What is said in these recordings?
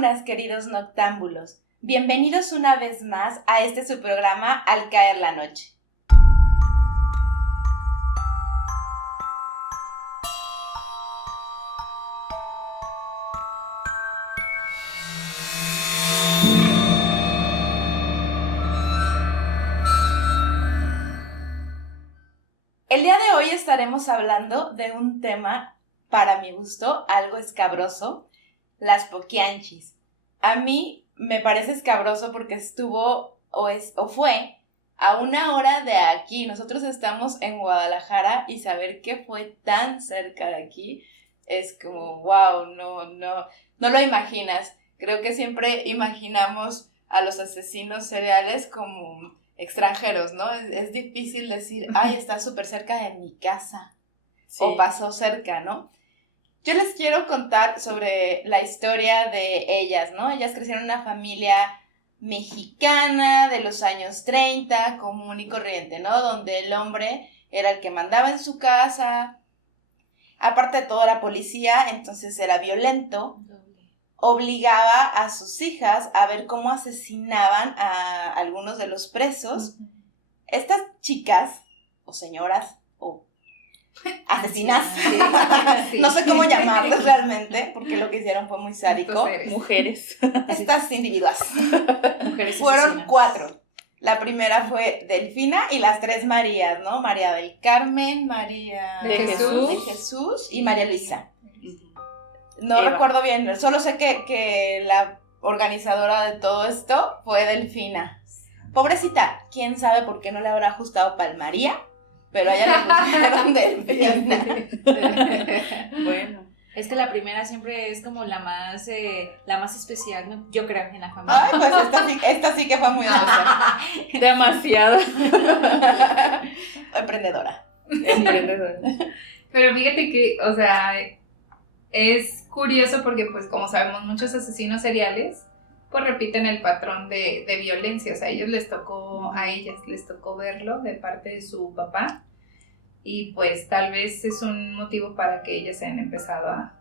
buenas, queridos noctámbulos. Bienvenidos una vez más a su programa Al caer la noche. El día de hoy estaremos hablando de un tema, para mi gusto, algo escabroso, las poquianchis. A mí me parece escabroso porque fue a 1 hora de aquí. Nosotros estamos en Guadalajara y saber que fue tan cerca de aquí es como, wow, no lo imaginas. Creo que siempre imaginamos a los asesinos seriales como extranjeros, ¿no? Es difícil decir, ay, está súper cerca de mi casa, sí, o pasó cerca, ¿no? Yo les quiero contar sobre la historia de ellas, ¿no? Ellas crecieron en una familia mexicana de los años 30, común y corriente, ¿no? Donde el hombre era el que mandaba en su casa, aparte de todo la policía, entonces era violento, obligaba a sus hijas a ver cómo asesinaban a algunos de los presos. Estas chicas, o señoras, o asesinas, sí. No sé cómo llamarlas realmente, porque lo que hicieron fue muy sádico. Mujeres. Estas individuas. Mujeres fueron asesinas. 4. La primera fue Delfina y las 3 Marías, ¿no? María del Carmen, María de Jesús y María Luisa. No Eva. Recuerdo bien, solo sé que la organizadora de todo esto fue Delfina. Pobrecita, quién sabe por qué no le habrá ajustado Palmaría, pero a ella le pusieron Delfina. Bueno, es que la primera siempre es como la más especial, ¿no? Yo creo, en la familia. Ay, pues esta sí que fue muy especial. Demasiado. Emprendedora. Pero fíjate que, o sea, es curioso porque, pues, como sabemos, muchos asesinos seriales, pues, repiten el patrón de violencia. O sea, a ellas les tocó verlo de parte de su papá. Y, pues, tal vez es un motivo para que ellas hayan empezado a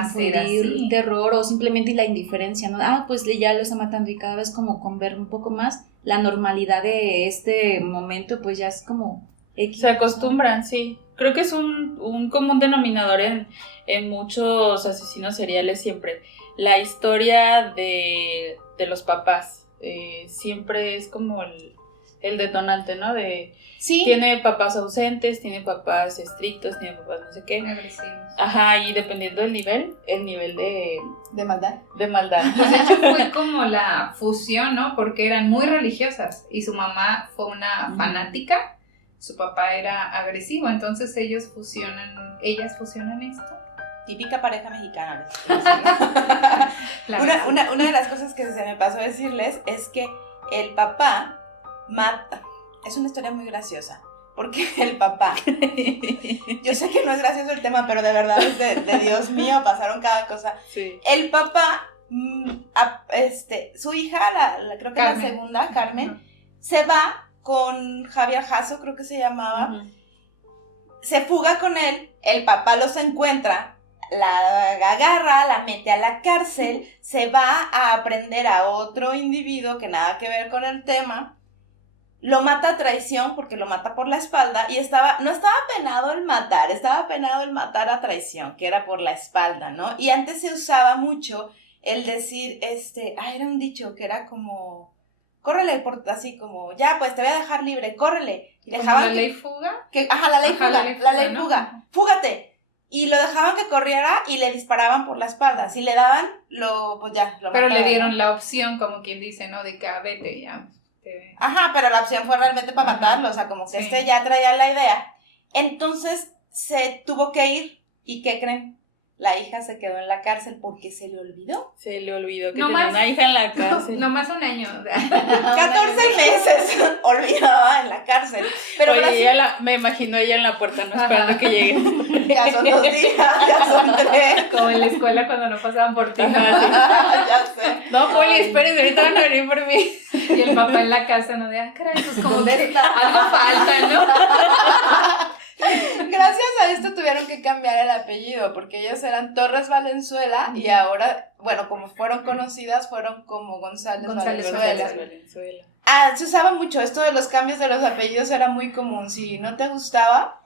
hacer así. Terror o simplemente la indiferencia, ¿no? Ah, pues ya lo está matando, y cada vez como con ver un poco más la normalidad de este momento, pues ya es como... Se acostumbran, sí. Creo que es un común denominador en muchos asesinos seriales siempre. La historia de los papás siempre es como el detonante, ¿no? Sí. Tiene papás ausentes, tiene papás estrictos, tiene papás no sé qué. Agresivos. Ajá, y dependiendo del nivel ¿De maldad? De maldad. Pues de hecho fue como la fusión, ¿no? Porque eran muy religiosas y su mamá fue una fanática. Su papá era agresivo, entonces ellas fusionan esto. Típica pareja mexicana. Claro. Una de las cosas que se me pasó a decirles es que el papá mata. Es una historia muy graciosa, porque el papá, yo sé que no es gracioso el tema, pero de verdad es de Dios mío, pasaron cada cosa. Sí. El papá, su hija, creo que Carmen. la segunda, Carmen, se va con Javier Jasso, creo que se llamaba, se fuga con él, el papá los encuentra, la agarra, la mete a la cárcel, se va a aprender a otro individuo que nada que ver con el tema, lo mata a traición porque lo mata por la espalda y no estaba penado el matar, estaba penado el matar a traición, que era por la espalda, ¿no? Y antes se usaba mucho el decir, era un dicho que era como... Córrele, así como, ya, pues te voy a dejar libre, córrele. Y dejaban ¿La ley fuga? La ley fuga, fúgate. Y lo dejaban que corriera y le disparaban por la espalda. Si le daban, pues ya, lo Pero mataban, le dieron ¿no? la opción, como quien dice, ¿no? De que vete ya. Ajá, pero la opción fue realmente para matarlo, o sea, como que sí. ya traía la idea. Entonces, se tuvo que ir, ¿y qué creen? La hija se quedó en la cárcel porque se le olvidó. Se le olvidó que No tenía más. una hija en la cárcel. No más un año. 14 meses olvidaba en la cárcel. Pero Oye, Brasil, me imagino ella en la puerta, no esperando que llegue. ya son 2 días, ya son 3. Como en la escuela cuando no pasaban por ti, ¿no? Ya sé. No, Poli, espérense, ahorita van a venir por mí. Y el papá en la casa, ¿no? De, caray, pues como ¿Dónde que está? algo falta, ¿no? Gracias a esto tuvieron que cambiar el apellido, porque ellas eran Torres Valenzuela y ahora, bueno, como fueron conocidas, fueron como González Valenzuela. Se usaba mucho, esto de los cambios de los apellidos era muy común. Si no te gustaba,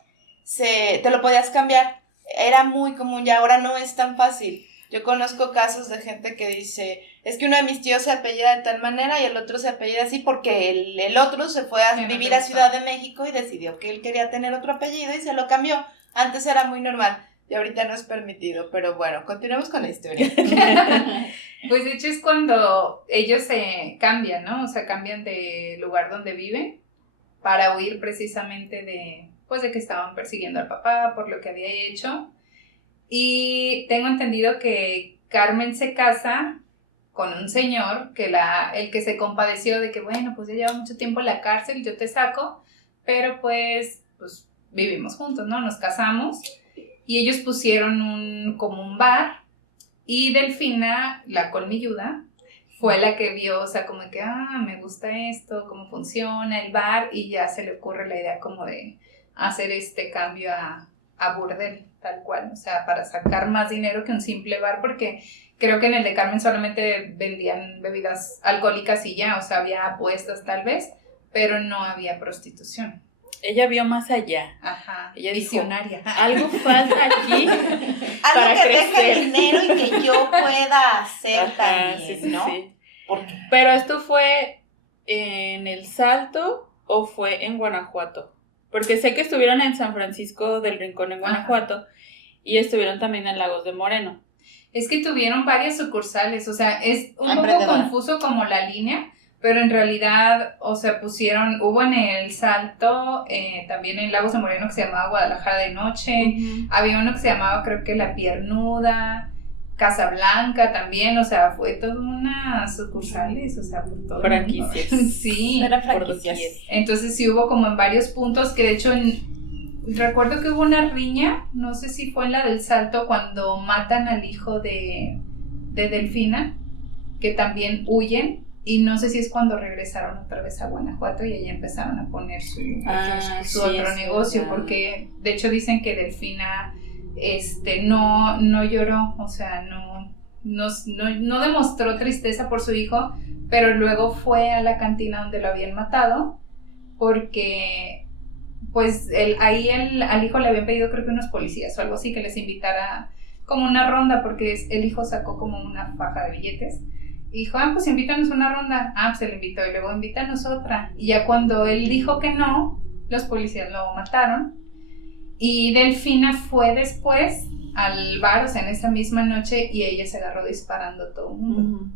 te lo podías cambiar. Era muy común y ahora no es tan fácil. Yo conozco casos de gente que dice, es que uno de mis tíos se apellida de tal manera y el otro se apellida así porque el otro se fue a vivir a Ciudad de México y decidió que él quería tener otro apellido y se lo cambió. Antes era muy normal y ahorita no es permitido, pero bueno, continuemos con la historia. Pues de hecho es cuando ellos se cambian, ¿no? O sea, cambian de lugar donde viven para huir precisamente de que estaban persiguiendo al papá por lo que había hecho. Y tengo entendido que Carmen se casa con un señor el que se compadeció de que, bueno, pues ya lleva mucho tiempo en la cárcel, yo te saco, pero pues vivimos juntos, ¿no? Nos casamos y ellos pusieron como un bar y Delfina, la colmilluda, fue la que vio, o sea, como que, me gusta esto, cómo funciona el bar y ya se le ocurre la idea como de hacer este cambio a burdel, tal cual, o sea, para sacar más dinero que un simple bar, porque creo que en el de Carmen solamente vendían bebidas alcohólicas y ya, o sea, había apuestas tal vez, pero no había prostitución. Ella vio más allá. Ajá, ella visionaria. Dijo, algo falta aquí para algo que crecer. deje dinero y que yo pueda hacer también, sí, ¿no? Sí. ¿Por qué? Pero esto fue en El Salto o fue en Guanajuato. Porque sé que estuvieron en San Francisco del Rincón en Guanajuato y estuvieron también en Lagos de Moreno. Es que tuvieron varias sucursales, o sea, es un poco confuso como la línea, pero en realidad, o sea, hubo en El Salto, también en Lagos de Moreno que se llamaba Guadalajara de Noche, había uno que se llamaba creo que La Piernuda, Casablanca también, o sea, fue toda una sucursales, o sea, por todo franquicias. Sí, eran franquicias. Entonces sí hubo como en varios puntos que de hecho recuerdo que hubo una riña, no sé si fue en la del Salto cuando matan al hijo de Delfina, que también huyen y no sé si es cuando regresaron otra vez a Guanajuato y allá empezaron a poner su otro negocio, verdad. Porque de hecho dicen que Delfina no lloró, o sea, no demostró tristeza por su hijo, pero luego fue a la cantina donde lo habían matado, porque pues al hijo le habían pedido creo que unos policías o algo así que les invitara como una ronda, porque el hijo sacó como una faja de billetes y dijo, pues invítanos una ronda, pues se le invitó y luego invítanos otra, y ya cuando él dijo que no, los policías lo mataron. Y Delfina fue después al bar, o sea, en esa misma noche, y ella se agarró disparando a todo el mundo.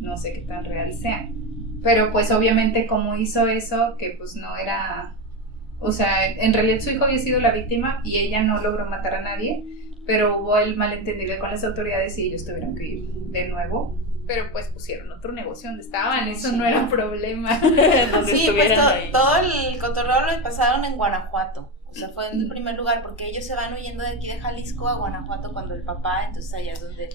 No sé qué tan real sea. Pero pues obviamente como hizo eso, que pues no era... O sea, en realidad su hijo había sido la víctima y ella no logró matar a nadie, pero hubo el malentendido con las autoridades y ellos tuvieron que ir de nuevo. Pero pues pusieron otro negocio donde estaban, eso no era un problema. Sí, pues todo el cotorreo lo pasaron en Guanajuato. O sea, fue en el primer lugar, porque ellos se van huyendo de aquí de Jalisco a Guanajuato cuando el papá, entonces allá es donde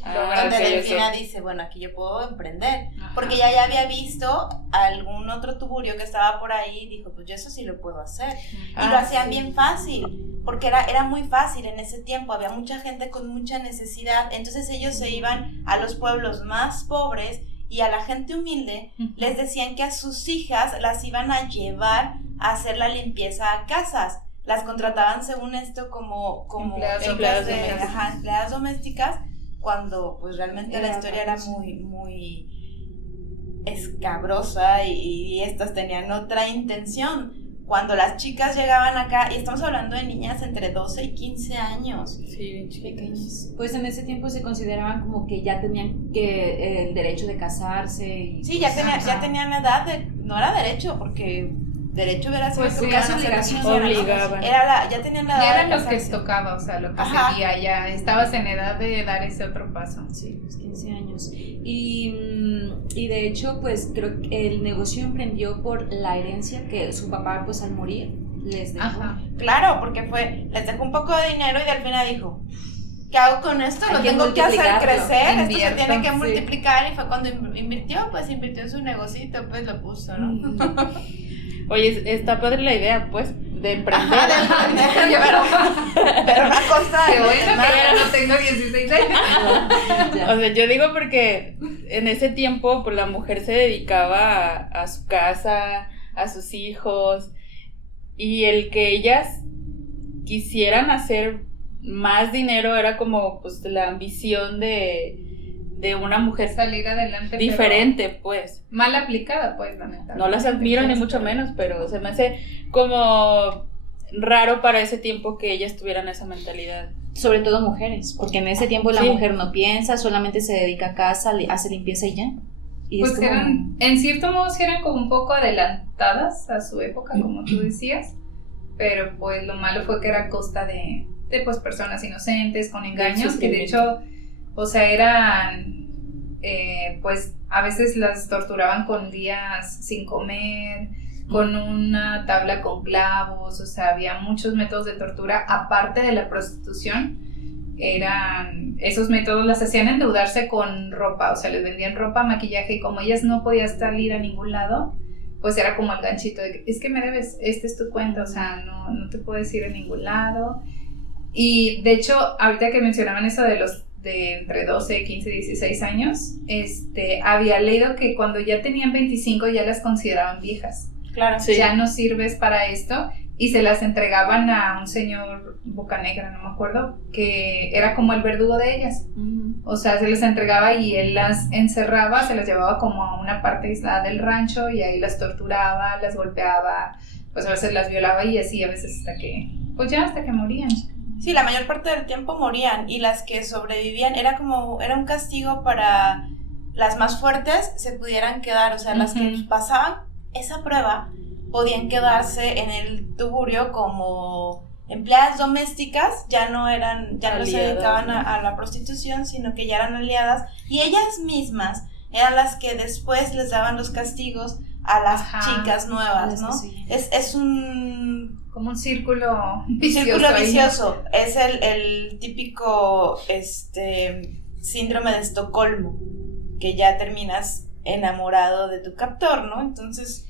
Delfina dice, bueno, aquí yo puedo emprender. Ajá. Porque ella ya había visto algún otro tugurio que estaba por ahí y dijo, pues yo eso sí lo puedo hacer. Y lo hacían bien fácil, porque era muy fácil en ese tiempo, había mucha gente con mucha necesidad, entonces ellos se iban a los pueblos más pobres y a la gente humilde les decían que a sus hijas las iban a llevar a hacer la limpieza a casas. Las contrataban según esto como empleadas domésticas, cuando pues realmente la historia era muy escabrosa y estas tenían otra intención. Cuando las chicas llegaban acá, y estamos hablando de niñas entre 12 y 15 años. Sí, bien chiquitas. Pues en ese tiempo se consideraban como que ya tenían el derecho de casarse. Y sí, ya tenían edad, no era derecho, porque... derecho hubiera sido pues que casi obligaban. Ya tenían la edad. Ya eran los que tocaba, o sea, lo que seguía, ya estabas en edad de dar ese otro paso. Sí, los 15 años. Y de hecho, pues creo que el negocio emprendió por la herencia que su papá, pues al morir, les dejó. Claro, porque les dejó un poco de dinero y Delfina dijo, ¿qué hago con esto? Lo tengo que hacer crecer, esto se tiene que multiplicar, y fue cuando invirtió en su negocito, pues lo puso, ¿no? Oye, está padre la idea, pues, de emprender. Pero una cosa. Qué bueno que ya no tengo 16 años. Ya. O sea, yo digo porque en ese tiempo pues la mujer se dedicaba a su casa, a sus hijos, y el que ellas quisieran hacer más dinero era como pues la ambición de una mujer Salir adelante. diferente, pues. Pero mal aplicada, pues, lamentablemente. No las admiro ni mucho menos, pero se me hace como raro para ese tiempo que ellas tuvieran esa mentalidad. Sobre todo mujeres, porque en ese tiempo la Sí. mujer no piensa, solamente se dedica a casa, hace limpieza y ya. Y Pues es como... eran, en cierto modo, sí eran como un poco adelantadas a su época, como tú decías, pero pues lo malo fue que era a costa de pues personas inocentes, con engaños, que de hecho, o sea, eran, pues a veces las torturaban con días sin comer, con una tabla con clavos, o sea, había muchos métodos de tortura, aparte de la prostitución. Esos métodos las hacían endeudarse con ropa, o sea, les vendían ropa, maquillaje, y como ellas no podían salir a ningún lado, pues era como el ganchito de que, es que me debes, esta es tu cuenta, o sea, no te puedes ir a ningún lado. Y de hecho, ahorita que mencionaban eso de entre 12, 15, 16 años, había leído que cuando ya tenían 25 ya las consideraban viejas. Claro. Sí. Ya no sirves para esto, y se las entregaban a un señor Bocanegra, no me acuerdo, que era como el verdugo de ellas. O sea, se les entregaba y él las encerraba, se las llevaba como a una parte aislada del rancho y ahí las torturaba, las golpeaba, pues a veces las violaba y así, a veces hasta que morían. Sí, la mayor parte del tiempo morían, y las que sobrevivían era un castigo para las más fuertes se pudieran quedar, o sea, las que pasaban esa prueba podían quedarse en el tugurio como empleadas domésticas, ya no se dedicaban a la prostitución, sino que ya eran aliadas, y ellas mismas eran las que después les daban los castigos a las chicas nuevas, ¿no? Sí. Es como un círculo vicioso. Es el típico síndrome de Estocolmo, que ya terminas enamorado de tu captor, ¿no? Entonces,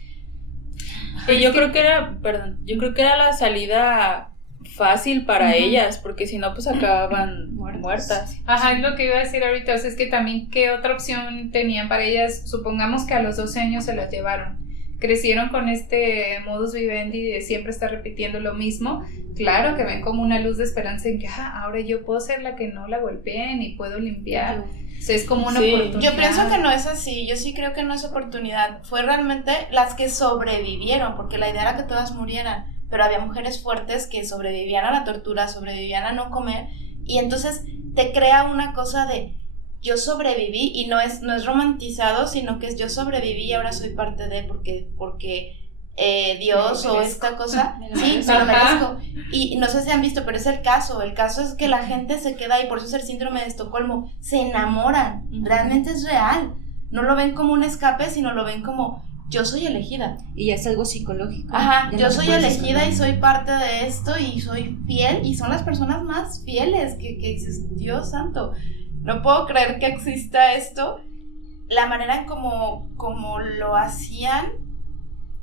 yo creo que era la salida fácil para ellas, porque si no pues acababan muertas. Ajá, es lo que iba a decir ahorita, o sea, es que también qué otra opción tenían para ellas. Supongamos que a los 12 años se las llevaron, crecieron con este modus vivendi de siempre estar repitiendo lo mismo. Claro que ven como una luz de esperanza en que ahora yo puedo ser la que no la golpeen y puedo limpiar. O sea, es como una oportunidad. Yo pienso que no es así, yo sí creo que no es oportunidad. Fue realmente las que sobrevivieron, porque la idea era que todas murieran, pero había mujeres fuertes que sobrevivían a la tortura, sobrevivían a no comer, y entonces te crea una cosa de yo sobreviví, y no es romantizado, sino que es yo sobreviví y ahora soy parte de, porque Dios o esta cosa, sí, me lo merezco. Y no sé si han visto, pero es el caso es que la gente se queda ahí, por eso es el síndrome de Estocolmo, se enamoran, realmente es real, no lo ven como un escape, sino lo ven como yo soy elegida. Y ya es algo psicológico. Ajá, yo soy elegida y soy parte de esto y soy fiel, y son las personas más fieles que dices, Dios santo, no puedo creer que exista esto. La manera en como lo hacían,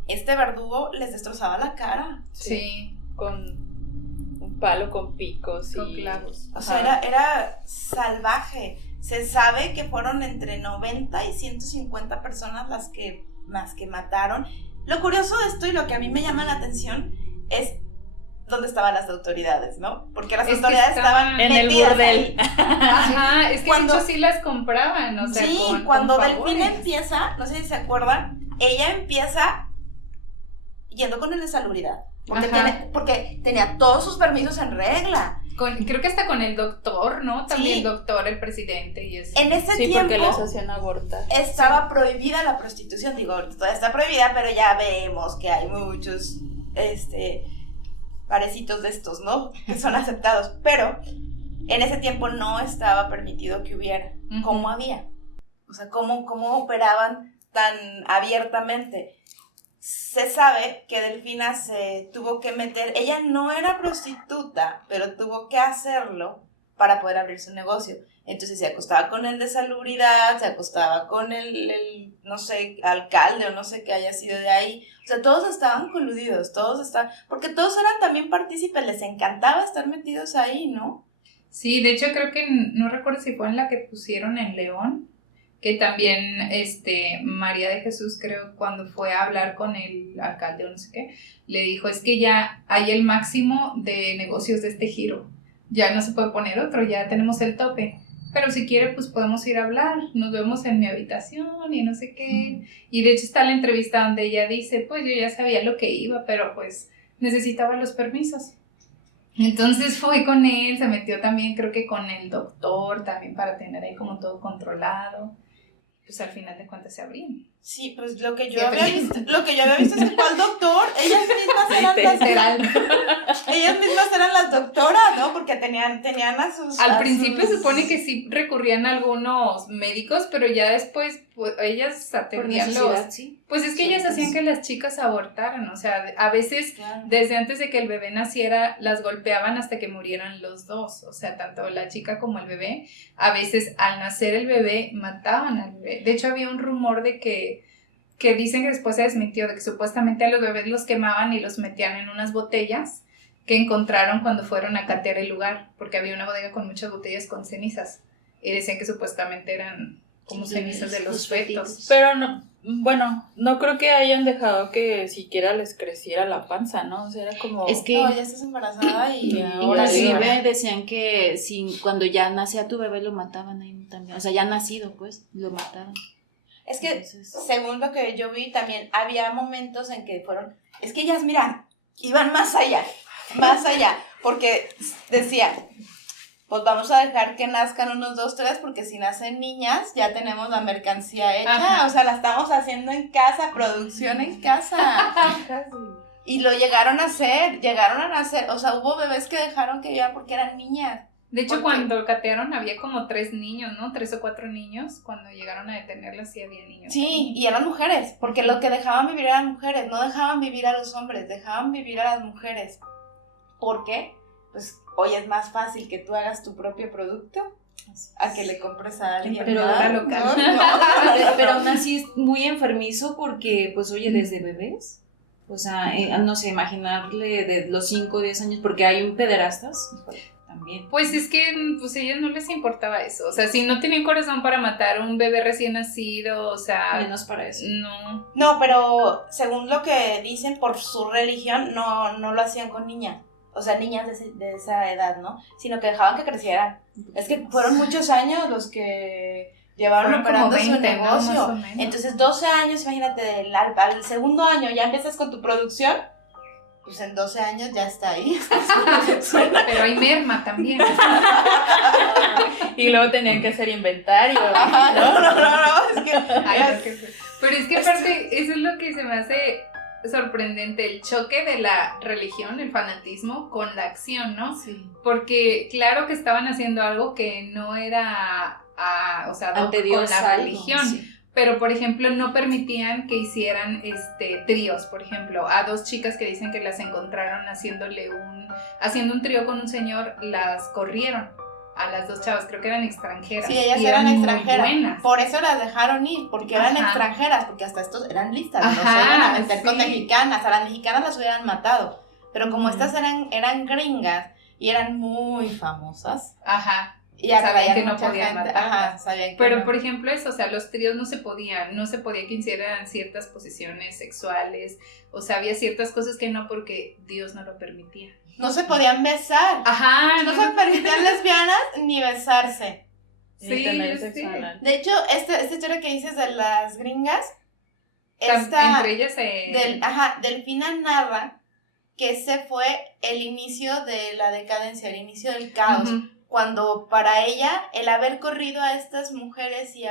este verdugo les destrozaba la cara. Sí. Con un palo con picos con y clavos. O sea, era salvaje. Se sabe que fueron entre 90 y 150 personas las que mataron. Lo curioso de esto y lo que a mí me llama la atención es dónde estaban las autoridades, ¿no? Porque las autoridades estaban en el burdel. Ajá, es que de hecho sí las compraban, o sea, sí, cuando Delfina empieza, no sé si se acuerdan, ella empieza yendo con el de salubridad, porque tenía todos sus permisos en regla. Creo que hasta con el doctor, ¿no? También Sí. el doctor, el presidente y eso. En ese Sí, tiempo porque las hacían abortar. estaba prohibida la prostitución, digo, todavía está prohibida, pero ya vemos que hay muchos parecitos de estos, ¿no? Que son aceptados, pero en ese tiempo no estaba permitido que hubiera. ¿Cómo había? O sea, ¿cómo operaban tan abiertamente? Se sabe que Delfina se tuvo que meter, ella no era prostituta, pero tuvo que hacerlo para poder abrir su negocio. Entonces se acostaba con el de salubridad, se acostaba con no sé, alcalde o no sé qué haya sido de ahí. O sea, todos estaban coludidos, porque todos eran también partícipes, les encantaba estar metidos ahí, ¿no? Sí, de hecho creo que no recuerdo si fue en la que pusieron en León, que también María de Jesús, creo, cuando fue a hablar con el alcalde o no sé qué, le dijo, es que ya hay el máximo de negocios de este giro, ya no se puede poner otro, ya tenemos el tope, pero si quiere pues podemos ir a hablar, nos vemos en mi habitación y no sé qué, y de hecho está la entrevista donde ella dice, pues yo ya sabía lo que iba, pero pues necesitaba los permisos. Entonces fue con él, se metió también creo que con el doctor también para tener ahí como todo controlado. Pues al final de cuentas se abrían. Sí, pues lo que yo había visto es que cuál doctor, ellas mismas eran las doctoras, ¿no? Porque tenían a sus... Al principio se supone que sí recurrían a algunos médicos, pero ya después pues, ellas atendían los... ¿Sí? Pues es que ellas hacían que las chicas abortaran, o sea, a veces Claro. desde antes de que el bebé naciera las golpeaban hasta que murieran los dos, o sea, tanto la chica como el bebé. A veces al nacer el bebé mataban al bebé. De hecho había un rumor de que dicen que después se desmintió, de que supuestamente a los bebés los quemaban y los metían en unas botellas que encontraron cuando fueron a catear el lugar, porque había una bodega con muchas botellas con cenizas y decían que supuestamente eran como cenizas de los fetos. Pero no, bueno, no creo que hayan dejado que siquiera les creciera la panza, ¿no? O sea, era como... Es que No, ya estás embarazada y ahora inclusive decían que cuando ya nacía tu bebé lo mataban ahí también, o sea, ya nacido pues, lo mataban. Es que, Entonces, según lo que yo vi, también había momentos en que es que ellas, mira, iban más allá, porque decían, pues vamos a dejar que nazcan unos 2, 3, porque si nacen niñas, ya tenemos la mercancía hecha, Ajá. o sea, la estamos haciendo en casa, producción en casa. Y lo llegaron a hacer, o sea, hubo bebés que dejaron que vivan porque eran niñas. De hecho, ¿Por qué? cuando catearon había como 3 niños, ¿no? 3 o 4 niños. Cuando llegaron a detenerlas sí había niños. Sí, ahí. y eran mujeres, porque lo que dejaban vivir eran mujeres, no dejaban vivir a los hombres, dejaban vivir a las mujeres. ¿Por qué? Pues hoy es más fácil que tú hagas tu propio producto a que le compres a alguien. Emprendedora más, local. ¿no? pero aún así es muy enfermizo porque, pues, oye, desde bebés, o sea, no sé, imaginarle de los 5 o 10 años, porque hay un pederastas, híjole, también. Pues es que pues a ellos no les importaba eso. O sea, si no tienen corazón para matar a un bebé recién nacido, o sea... Menos para eso. No. No, pero según lo que dicen por su religión, no lo hacían con niñas. O sea, niñas de esa edad, ¿no? Sino que dejaban que crecieran. Es que fueron muchos años los que llevaron Fueron como operando su 20, ¿no? Más negocio. o menos. Entonces, 12 años, imagínate, al segundo año ya empiezas con tu producción, pues en 12 años ya está ahí. Pero hay merma también. Y luego tenían que hacer inventario. Ajá, no, es que... Ay, no, qué feo. Pero es que aparte, eso es lo que se me hace sorprendente, el choque de la religión, el fanatismo con la acción, ¿no? Sí. Porque claro que estaban haciendo algo que no era, o sea, Ante con Dios la algo, religión. sí. Pero, por ejemplo, no permitían que hicieran tríos, por ejemplo. A 2 chicas que dicen que las encontraron haciendo un trío con un señor, las corrieron. A las 2 chavas, creo que eran extranjeras. Sí, ellas y eran muy extranjeras. buenas. Por eso las dejaron ir, porque eran Ajá. extranjeras, porque hasta estos eran listas, no se Ajá, iban a meter con sí. mexicanas, a las mexicanas las hubieran matado. Pero como Ujú. estas eran gringas y eran muy famosas, Ajá. y Sabían atraían que no mucha podían gente. matarlas. Ajá, sabían que Pero, no. por ejemplo, eso, o sea, los tríos no se podía que hicieran ciertas posiciones sexuales, o sea, había ciertas cosas que no porque Dios no lo permitía. No se podían besar. Ajá, No se permitían lesbianas ni besarse. Ni Sí, tener sí. sexo anal. De hecho, esta historia que dices de las gringas, Entre ellas Delfina narra que ese fue el inicio de la decadencia, el inicio del caos. Ujú. Cuando para ella el haber corrido a estas mujeres y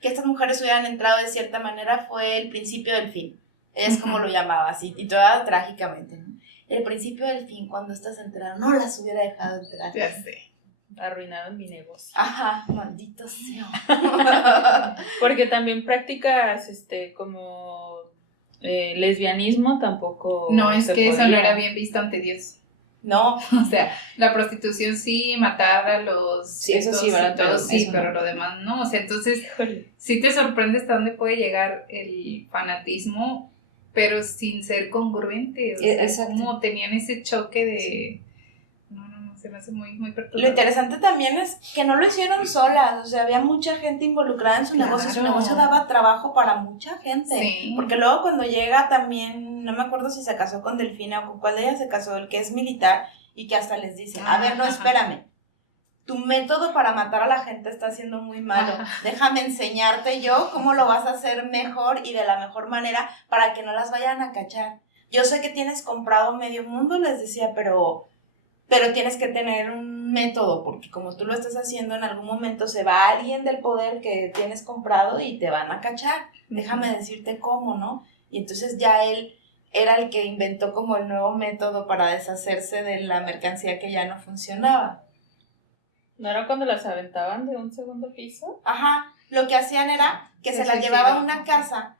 que estas mujeres hubieran entrado de cierta manera fue el principio del fin. Ella es como Ujú. lo llamaba así, y toda trágicamente, ¿no? El principio del fin, cuando estas entraron, no las hubiera dejado entrar. Ya sé. Arruinaron mi negocio. Ajá, maldito sea. Porque también prácticas como lesbianismo tampoco No, es se que eso no podía. era bien visto ante Dios. No, O sea, la prostitución sí, matar a los... Sí, eso sí, estos y ¿verdad? todo, Pero sí, eso pero no. lo demás no. O sea, entonces Híjole. sí te sorprende hasta dónde puede llegar el fanatismo, pero sin ser congruente. O sea, Exacto. como tenían ese choque de... No, se me hace muy, muy lo perturbador. interesante también es que no lo hicieron solas, o sea, había mucha gente involucrada en su Claro. negocio, su negocio daba trabajo para mucha gente. Sí. Porque luego cuando llega también, no me acuerdo si se casó con Delfina o con cuál de ellas se casó, el que es militar, y que hasta les dice, a ver, no, Ajá. espérame, tu método para matar a la gente está siendo muy malo, Ajá. déjame enseñarte yo cómo lo vas a hacer mejor y de la mejor manera para que no las vayan a cachar. Yo sé que tienes comprado medio mundo, les decía, pero tienes que tener un método, porque como tú lo estás haciendo, en algún momento se va alguien del poder que tienes comprado y te van a cachar. Déjame decirte cómo, ¿no? Y entonces ya él era el que inventó como el nuevo método para deshacerse de la mercancía que ya no funcionaba. ¿No era cuando las aventaban de un segundo piso? Ajá, lo que hacían era que Se se las suicidaban. llevaba a una casa,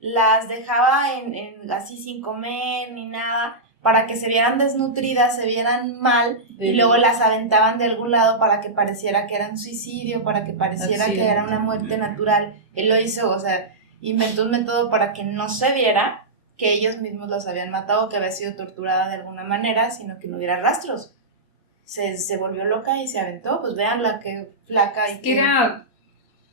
las dejaba en así sin comer ni nada, para que se vieran desnutridas, se vieran mal, y luego las aventaban de algún lado para que pareciera que era un suicidio, para que pareciera que era una muerte natural. Él lo hizo, o sea, inventó un método para que no se viera que ellos mismos los habían matado, que había sido torturada de alguna manera, sino que no hubiera rastros. Se volvió loca y se aventó, pues veanla que flaca y Es que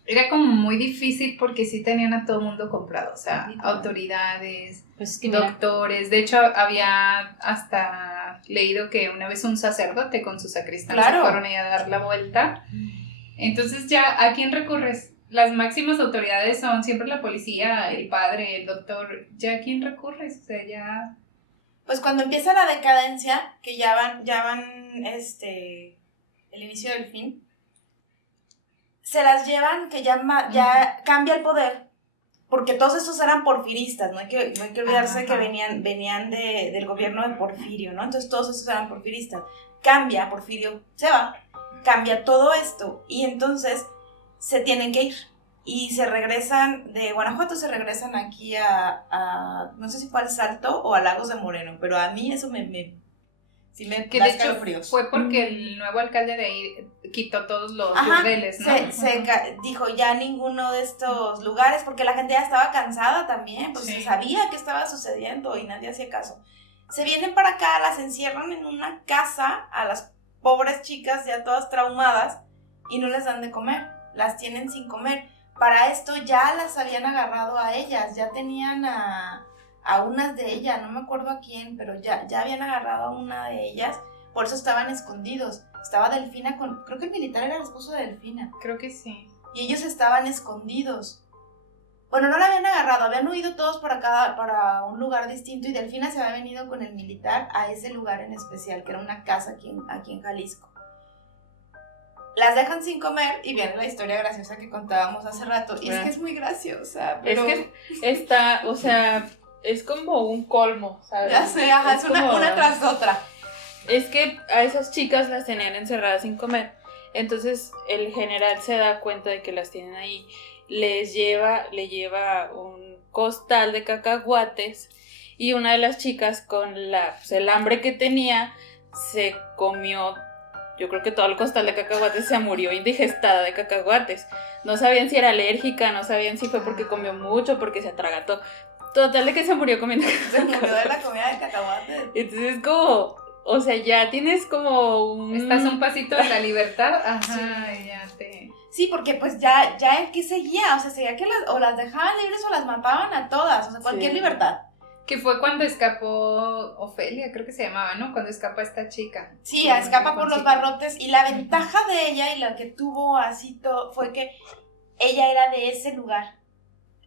era como muy difícil porque sí tenían a todo el mundo comprado, o sea, autoridades, Pues es que mira, doctores. De hecho, había hasta leído que una vez un sacerdote con su sacristán Claro. se fueron ahí a dar la vuelta. Entonces ya, ¿a quién recurres? Las máximas autoridades son siempre la policía, el padre, el doctor. ¿Ya a quién recurres? O sea, ya... Pues cuando empieza la decadencia, que ya van el inicio del fin, se las llevan, que ya cambia el poder, porque todos estos eran porfiristas, no hay que olvidarse que venían del gobierno de Porfirio, ¿no? Entonces todos estos eran porfiristas. Cambia, Porfirio se va, cambia todo esto, y entonces se tienen que ir. Y se regresan, de Guanajuato se regresan aquí a no sé si fue al Salto o a Lagos de Moreno, pero a mí eso sí me Que da de hecho escalofríos. fue porque el nuevo alcalde de ahí quitó todos los Ajá, burdeles, ¿no? dijo ya ninguno de estos lugares, porque la gente ya estaba cansada también, pues Sí. se sabía qué estaba sucediendo y nadie hacía caso. Se vienen para acá, las encierran en una casa a las pobres chicas ya todas traumadas y no les dan de comer, las tienen sin comer. Para esto ya las habían agarrado a ellas, ya tenían a unas de ellas, no me acuerdo a quién, pero ya habían agarrado a una de ellas, por eso estaban escondidos. Estaba Delfina creo que el militar era el esposo de Delfina, Creo que sí. y ellos estaban escondidos. Bueno, no la habían agarrado, habían huido todos para un lugar distinto, y Delfina se había venido con el militar a ese lugar en especial, que era una casa aquí en Jalisco. Las dejan sin comer y viene la historia graciosa que contábamos hace rato. Y es que es muy graciosa, pero... Es que está, o sea, es como un colmo, ¿sabes? Ya sé, ajá, es una tras otra. Es que a esas chicas las tenían encerradas sin comer. Entonces el general se da cuenta de que las tienen ahí. Le lleva un costal de cacahuates. Y una de las chicas, con el hambre que tenía, se comió... Yo creo que todo el costal de cacahuates, se murió indigestada de cacahuates. No sabían si era alérgica, no sabían si fue porque comió mucho, porque se atragató. Total de que se murió comiendo cacahuates. Se murió de la comida de cacahuates. Entonces es como, o sea, ya tienes como un... Estás un pasito de la libertad. Ajá, ya te... Sí, porque pues ya en qué seguía, o sea, seguía que o las dejaban libres o las mataban a todas, o sea, cualquier libertad. Que fue cuando escapó Ofelia, creo que se llamaba, ¿no? Cuando escapa esta chica. Sí, escapa por los barrotes, y la ventaja de ella y la que tuvo así todo fue que ella era de ese lugar.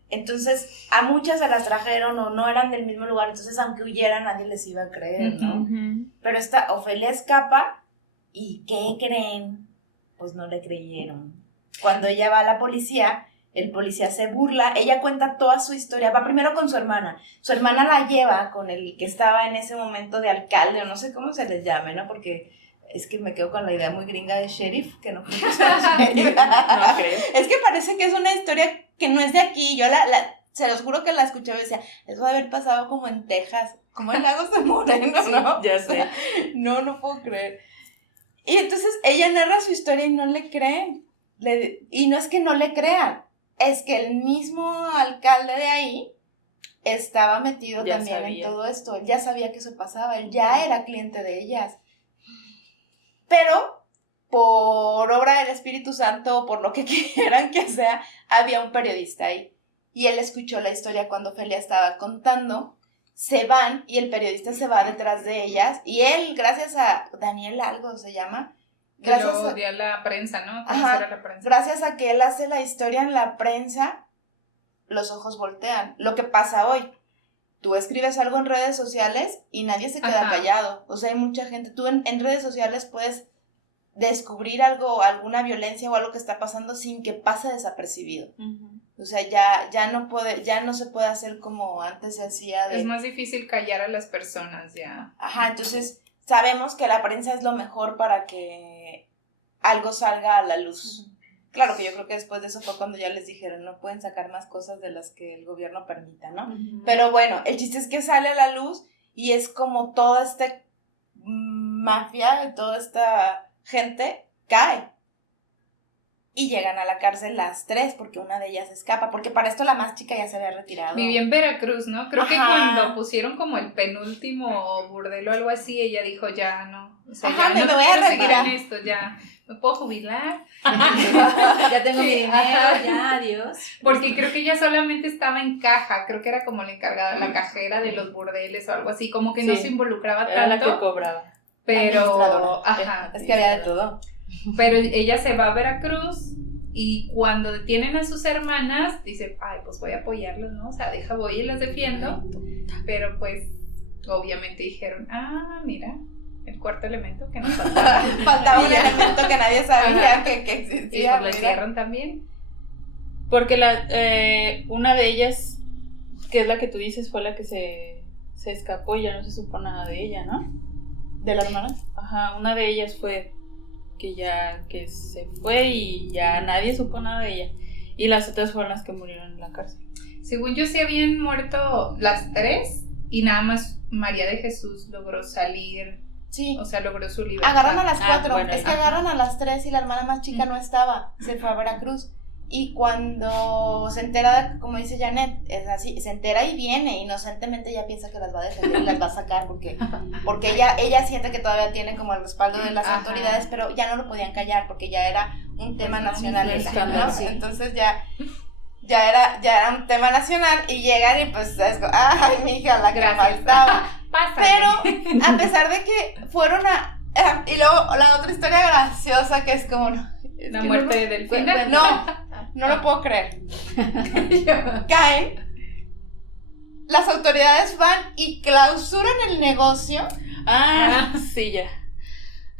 Entonces, a muchas se las trajeron o no eran del mismo lugar, entonces aunque huyeran nadie les iba a creer, ¿no? Ujú. Pero esta Ofelia escapa, ¿y qué creen? Pues no le creyeron. Cuando ella va a la policía, el policía se burla, ella cuenta toda su historia, va primero con su hermana la lleva con el que estaba en ese momento de alcalde, o no sé cómo se les llame, ¿no? Porque es que me quedo con la idea muy gringa de sheriff, que no creo que sea sheriff. No creo. Es que parece que es una historia que no es de aquí, yo se los juro que la escuchaba y decía, eso debe haber pasado como en Texas, como en Lagos de Moreno, ¿no? Ya sé. No puedo creer. Y entonces ella narra su historia y no le creen. Y no es que no le crean, es que el mismo alcalde de ahí estaba metido Ya también sabía. en todo esto. Él ya sabía que eso pasaba, él ya era cliente de ellas. Pero por obra del Espíritu Santo o por lo que quieran que sea, había un periodista ahí. Y él escuchó la historia cuando Ofelia estaba contando. Se van y el periodista se va detrás de ellas. Y él, gracias a Daniel algo se llama. Que lo odia la prensa, ¿no? Conocer a la prensa. Gracias a que él hace la historia en la prensa, los ojos voltean. Lo que pasa hoy. Tú escribes algo en redes sociales y nadie se queda callado. O sea, hay mucha gente. Tú en redes sociales puedes descubrir algo, alguna violencia o algo que está pasando sin que pase desapercibido. O sea, ya no se puede hacer como antes se hacía. Es más difícil callar a las personas ya. Ajá, entonces sabemos que la prensa es lo mejor para que algo salga a la luz. Claro que yo creo que después de eso fue cuando ya les dijeron, no pueden sacar más cosas de las que el gobierno permita, ¿no? Pero bueno, el chiste es que sale a la luz y es como toda esta mafia, toda esta gente cae. Y llegan a la cárcel las tres, porque una de ellas escapa, porque para esto la más chica ya se había retirado. Vivía en Veracruz, ¿no? Creo que Ajá. cuando pusieron como el penúltimo burdel o algo así, ella dijo, ya no. O sea, Ajá, ya me no voy a quiero seguir retirar. en esto, ya. ¿Me puedo jubilar? Ya tengo mi dinero, Ajá. ya, adiós. Porque creo que ella solamente estaba en caja, creo que era como la encargada, la cajera de los burdeles o algo así, como que no Sí. se involucraba Era la que tanto, cobraba. pero, Administradora. ajá, Es que había de todo. pero ella se va a Veracruz y cuando detienen a sus hermanas, dice, ay, pues voy a apoyarlas, ¿no? O sea, voy y las defiendo, pero pues obviamente dijeron, mira, el cuarto elemento que nos faltaba. Faltaba un Y ya. elemento que nadie sabía Ajá. que Y existía. pues la mira. cierran también. Porque una de ellas, que es la que tú dices, fue la que se escapó y ya no se supo nada de ella, ¿no? ¿De las hermanas? Ajá, una de ellas fue que se fue y ya nadie supo nada de ella. Y las otras fueron las que murieron en la cárcel. Según yo, sí habían muerto las tres y nada más María de Jesús logró salir, Sí. o sea, logró su libertad. Agarran a las cuatro. bueno, Es que agarran a las tres y la hermana más chica no estaba. Se fue a Veracruz. Y cuando se entera, como dice Janet, es así, se entera y viene, inocentemente ella piensa que las va a defender y las va a sacar porque ella siente que todavía tiene como el respaldo de las Ajá. autoridades, pero ya no lo podían callar porque ya era un tema nacional, un ¿no? escándalo, sí. Entonces ya era un tema nacional y llegan y pues es como, ay, mija, la que Gracias. faltaba. Pásale. Pero a pesar de que fueron y luego la otra historia graciosa que es como es La que muerte no, de Delfina. no lo puedo creer. Caen, las autoridades van y clausuran el negocio Sí, ya.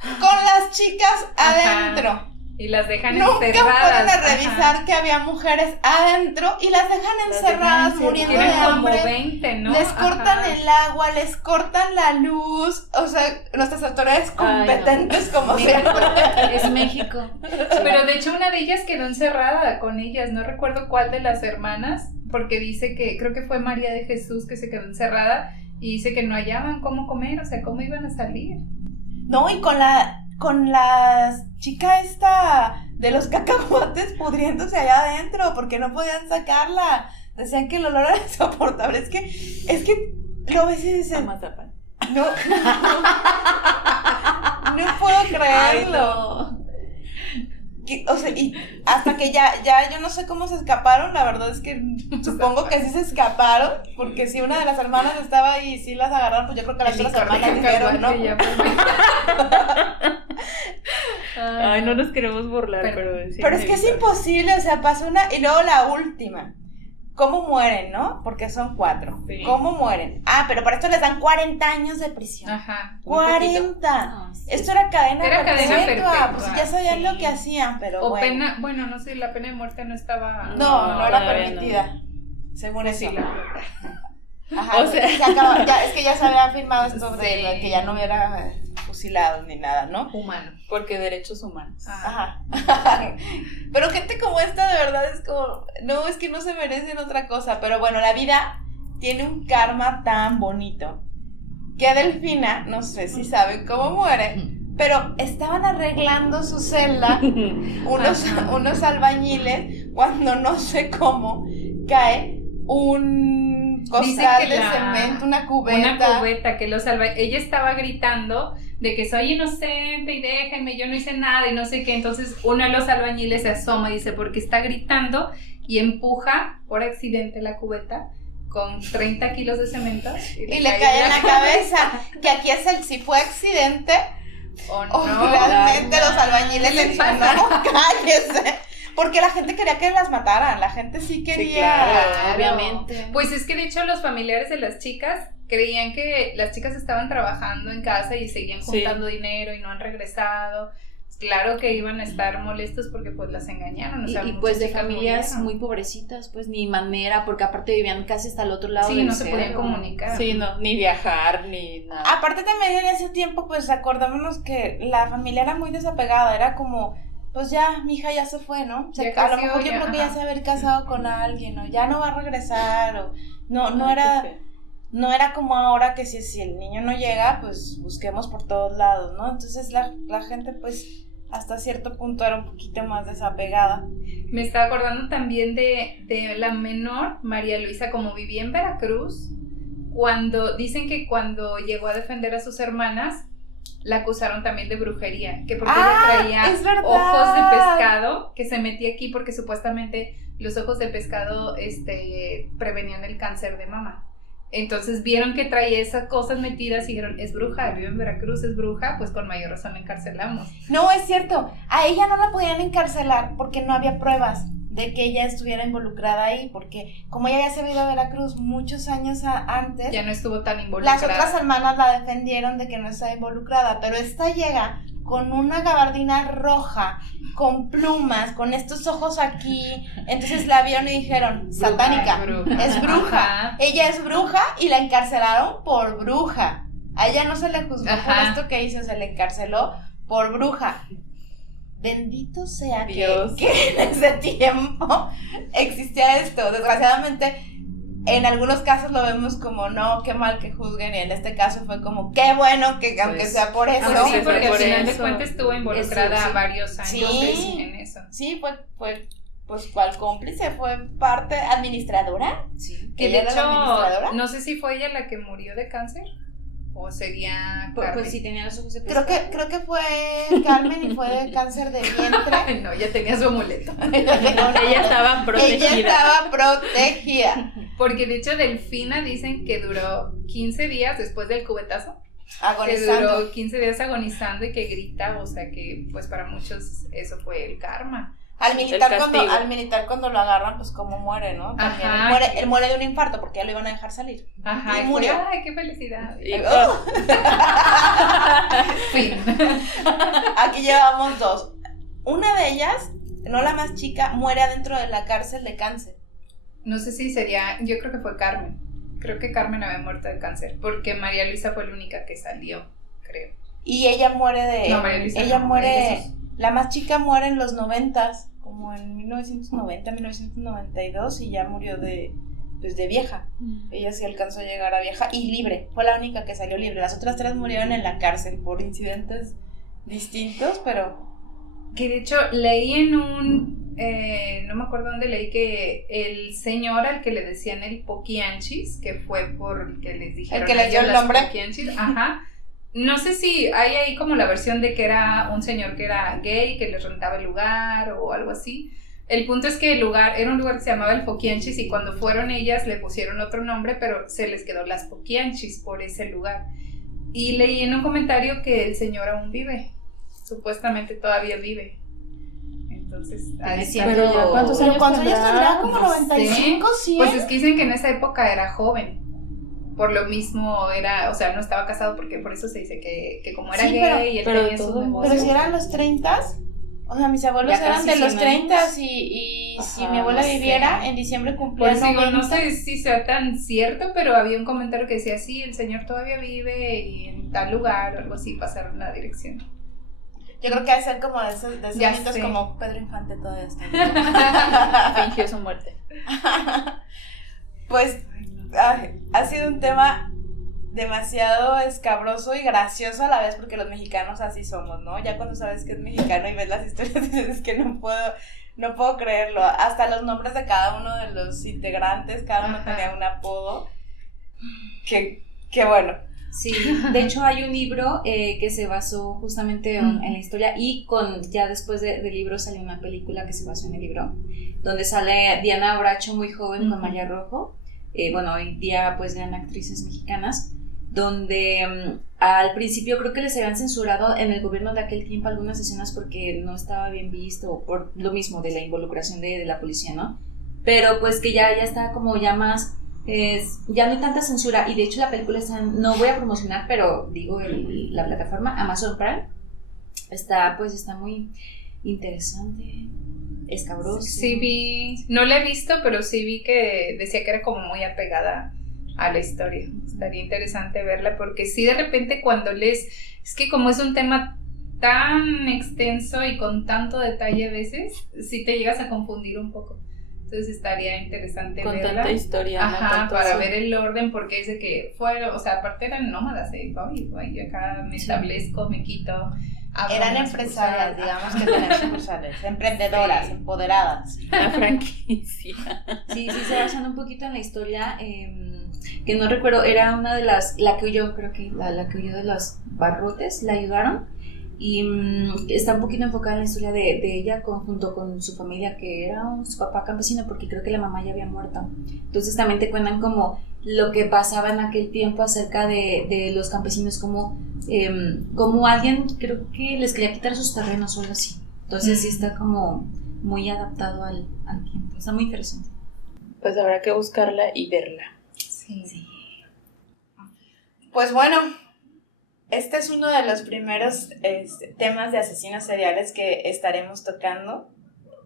con las chicas Ajá. adentro. Y las dejan Nunca encerradas. fueron a Ajá. revisar que había mujeres adentro y las dejan encerradas dejan muriendo de Tienen como hambre. 20, ¿no? Les cortan Ajá. el agua, les cortan la luz, o sea, nuestras autoridades competentes como siempre. Es México. Pero de hecho una de ellas quedó encerrada con ellas, no recuerdo cuál de las hermanas, porque dice que, creo que fue María de Jesús que se quedó encerrada y dice que no hallaban cómo comer, o sea, cómo iban a salir. No, y con la chica esta de los cacahuates pudriéndose allá adentro porque no podían sacarla. Decían que el olor era insoportable. Es que lo ves y dices, Mazapán. no puedo creerlo. O sea, y hasta que ya yo no sé cómo se escaparon, la verdad es que supongo que sí se escaparon, porque si una de las hermanas estaba ahí y sí las agarraron, pues yo creo que las otras hermanas dijeron, ¿no? Ay, no nos queremos burlar, pero sí. Pero es que es imposible, o sea, pasa una, y luego la última. ¿Cómo mueren, no? Porque son 4. Sí. ¿Cómo mueren? Pero para esto les dan 40 años de prisión. Ajá. 40. Esto era cadena Era cadena perpetua, pues ya sabían sí. lo que hacían, pero O bueno. pena, bueno, no sé, la pena de muerte no estaba... No era todavía permitida. Según Pues sí, eso. la- Ajá, O sea- se acabó, es que ya se había firmado esto de Sí. lo que ya no hubiera fusilados ni nada, ¿no? humano. Porque derechos humanos. Ajá. Pero gente como esta de verdad es como, No, es que no se merecen otra cosa. Pero bueno, la vida tiene un karma tan bonito que Delfina, no sé si saben cómo muere, pero estaban arreglando su celda unos albañiles cuando no sé cómo cae un costal de cemento, una cubeta que ella estaba gritando de que soy inocente y déjenme, yo no hice nada y no sé qué. Entonces uno de los albañiles se asoma y dice, porque está gritando, y empuja por accidente la cubeta con 30 kilos de cemento y le cae en la cabeza. Que aquí es si fue accidente o realmente los albañiles le dijeron, no, cállese. Porque la gente quería que las mataran, la gente sí quería. Sí, claro, obviamente. Pues es que de hecho los familiares de las chicas creían que las chicas estaban trabajando en casa y seguían juntando dinero y no han regresado. Claro que iban a estar molestos porque pues las engañaron. O sea, y pues de familias murieron. muy pobrecitas, pues ni manera, porque aparte vivían casi hasta el otro lado Sí, del no se podían cerro. comunicar. Sí, no, ni viajar, ni nada. Aparte también en ese tiempo, pues acordémonos que la familia era muy desapegada, era como, pues ya, mi hija ya se fue, ¿no? O sea, Ya a lo creció, mejor yo ya, creo que ya ajá. se va a haber casado con alguien, o ya no va a regresar, o no Ay, era... qué feo. No era como ahora que si el niño no llega, pues busquemos por todos lados, ¿no? Entonces la gente pues hasta cierto punto era un poquito más desapegada. Me estaba acordando también de la menor, María Luisa, como vivía en Veracruz, dicen que cuando llegó a defender a sus hermanas, la acusaron también de brujería, que porque ella es traía verdad. ojos de pescado, que se metía aquí porque supuestamente los ojos de pescado prevenían el cáncer de mama. Entonces vieron que traía esas cosas metidas y dijeron, es bruja, vive en Veracruz, es bruja, pues con mayor razón la encarcelamos. No, es cierto, a ella no la podían encarcelar porque no había pruebas de que ella estuviera involucrada ahí, porque como ella ya se había ido a Veracruz muchos años antes, Ya no estuvo tan involucrada. las otras hermanas la defendieron de que no estaba involucrada, pero esta llega con una gabardina roja, con plumas, con estos ojos aquí, entonces la vieron y dijeron, satánica, es bruja, Ajá. ella es bruja y la encarcelaron por bruja, a ella no se le juzgó por Ajá. esto que hizo, se le encarceló por bruja. Bendito sea Dios. que en ese tiempo existía esto. Desgraciadamente, en algunos casos lo vemos como no, qué mal que juzguen, y en este caso fue como qué bueno que aunque sea por eso. Pues sí, Eso, porque al por final de eso. cuentas estuvo involucrada Eso, sí. varios años Sí. en eso. Sí, fue pues cual cómplice, fue parte administradora. Sí. Que ¿Ella de era la administradora? hecho, no sé si fue ella la que murió de cáncer o sería Carmen. Pues sí, tenía los ojos de pescado. Creo que fue Carmen y fue de cáncer de vientre. No, ya tenía su amuleto. Ella estaba protegida. Ella estaba protegida. Porque de hecho Delfina dicen que duró 15 días después del cubetazo. Que Agonizando. duró 15 días agonizando y que grita, o sea que pues para muchos eso fue el karma. Al militar, El castigo. al militar cuando lo agarran, pues como muere, ¿no? También Ajá. él muere de un infarto porque ya lo iban a dejar salir. Ajá, Y y murió. fue, ay, qué felicidad. Y- Fin. Aquí llevamos dos. Una de ellas, no la más chica, muere adentro de la cárcel de cáncer. No sé si sería, yo creo que fue Carmen. Creo que Carmen había muerto de cáncer, porque María Luisa fue la única que salió, creo. Y ella muere de... No, María Luisa ella no, muere... María Jesús. La más chica muere en los 90s, como en 1990, 1992, y ya murió de vieja. Ella sí alcanzó a llegar a vieja y libre. Fue la única que salió libre. Las otras tres murieron en la cárcel por incidentes distintos, pero... Que de hecho leí en no me acuerdo dónde leí que el señor al que le decían el Poquianchis, que fue por que les dijeron El que les dio a ellos el las nombre. Poquianchis, ajá. No sé si hay ahí como la versión de que era un señor que era gay, que les rentaba el lugar o algo así. El punto es que el lugar era un lugar que se llamaba el Poquianchis y cuando fueron ellas le pusieron otro nombre, pero se les quedó las Poquianchis por ese lugar. Y leí en un comentario que el señor aún vive, supuestamente todavía vive. Entonces, ahí está. Pero ya, ¿cuántos años tendrá? ¿Como No 95, 100? Pues es que dicen que en esa época era joven. Por lo mismo era, o sea, no estaba casado porque por eso se dice que como era Sí, gay y él pero tenía sus todo- negocios. Pero si eran los 30s, o sea, mis abuelos Ya eran casi de los 100 años. 30s y si Ajá, mi abuela no sé. viviera, en diciembre Por cumplía eso digo, 90. no sé si sea tan cierto, pero había un comentario que decía, sí, el señor todavía vive y en tal lugar o algo así, pasaron la dirección. Yo creo que debe ser como de esos Ya momentos sé. como Pedro Infante todavía está vivo. Fingió su muerte. Pues ha sido un tema demasiado escabroso y gracioso a la vez, porque los mexicanos así somos, ¿no? Ya cuando sabes que es mexicano y ves las historias dices, es que no puedo creerlo. Hasta los nombres de cada uno de los integrantes, cada uno tenía un apodo. Que bueno. Sí, de hecho hay un libro que se basó justamente en la historia, y ya después del libro salió una película que se basó en el libro, donde sale Diana Bracho muy joven con Maya Rojo, hoy día pues eran actrices mexicanas, donde al principio creo que les habían censurado en el gobierno de aquel tiempo algunas escenas porque no estaba bien visto, por lo mismo de la involucración de la policía, ¿no? Pero pues que ya está como ya más... ya no hay tanta censura, y de hecho la película está no voy a promocionar, pero digo la plataforma Amazon Prime está muy interesante, escabroso. Sí vi, no la he visto, pero sí vi que decía que era como muy apegada a la historia. Estaría interesante verla, porque sí, de repente cuando lees, es que como es un tema tan extenso y con tanto detalle a veces, sí te llegas a confundir un poco. Entonces estaría interesante con verla. Tanta historia, ajá, ¿no? Tanto para así. ver el orden, porque es de que fueron, o sea, aparte eran nómadas, yo acá me establezco, me quito. Eran empresarias, digamos, que tenían sucursales, emprendedoras, empoderadas. La franquicia. Sí, se basan un poquito en la historia, que no recuerdo, era una de la que huyó, creo que la que huyó de los barrotes, la ayudaron, y está un poquito enfocada en la historia de ella junto con su familia, que era su papá campesino, porque creo que la mamá ya había muerto. Entonces también te cuentan como lo que pasaba en aquel tiempo acerca de los campesinos, como alguien creo que les quería quitar sus terrenos o algo así. Entonces sí está como muy adaptado al tiempo, está muy interesante. Pues habrá que buscarla y verla. Sí. Pues bueno, este es uno de los primeros temas de asesinos seriales que estaremos tocando.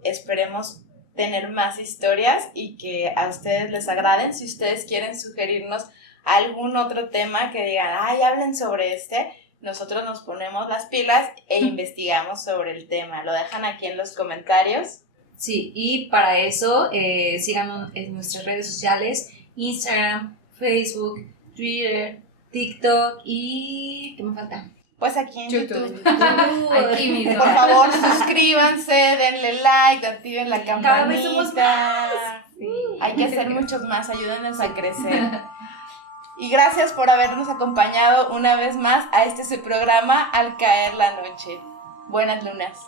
Esperemos tener más historias y que a ustedes les agraden. Si ustedes quieren sugerirnos algún otro tema que digan, hablen sobre nosotros nos ponemos las pilas e investigamos sobre el tema. Lo dejan aquí en los comentarios. Sí, y para eso síganos en nuestras redes sociales, Instagram, Facebook, Twitter, TikTok y... ¿qué me falta? Pues aquí en YouTube. Aquí mismo. Por favor, suscríbanse, denle like, activen la campanita. Cada vez somos más. Sí. Hay que hacer muchos más, ayúdenos a crecer. Y gracias por habernos acompañado una vez más a su programa Al Caer la Noche. Buenas lunas.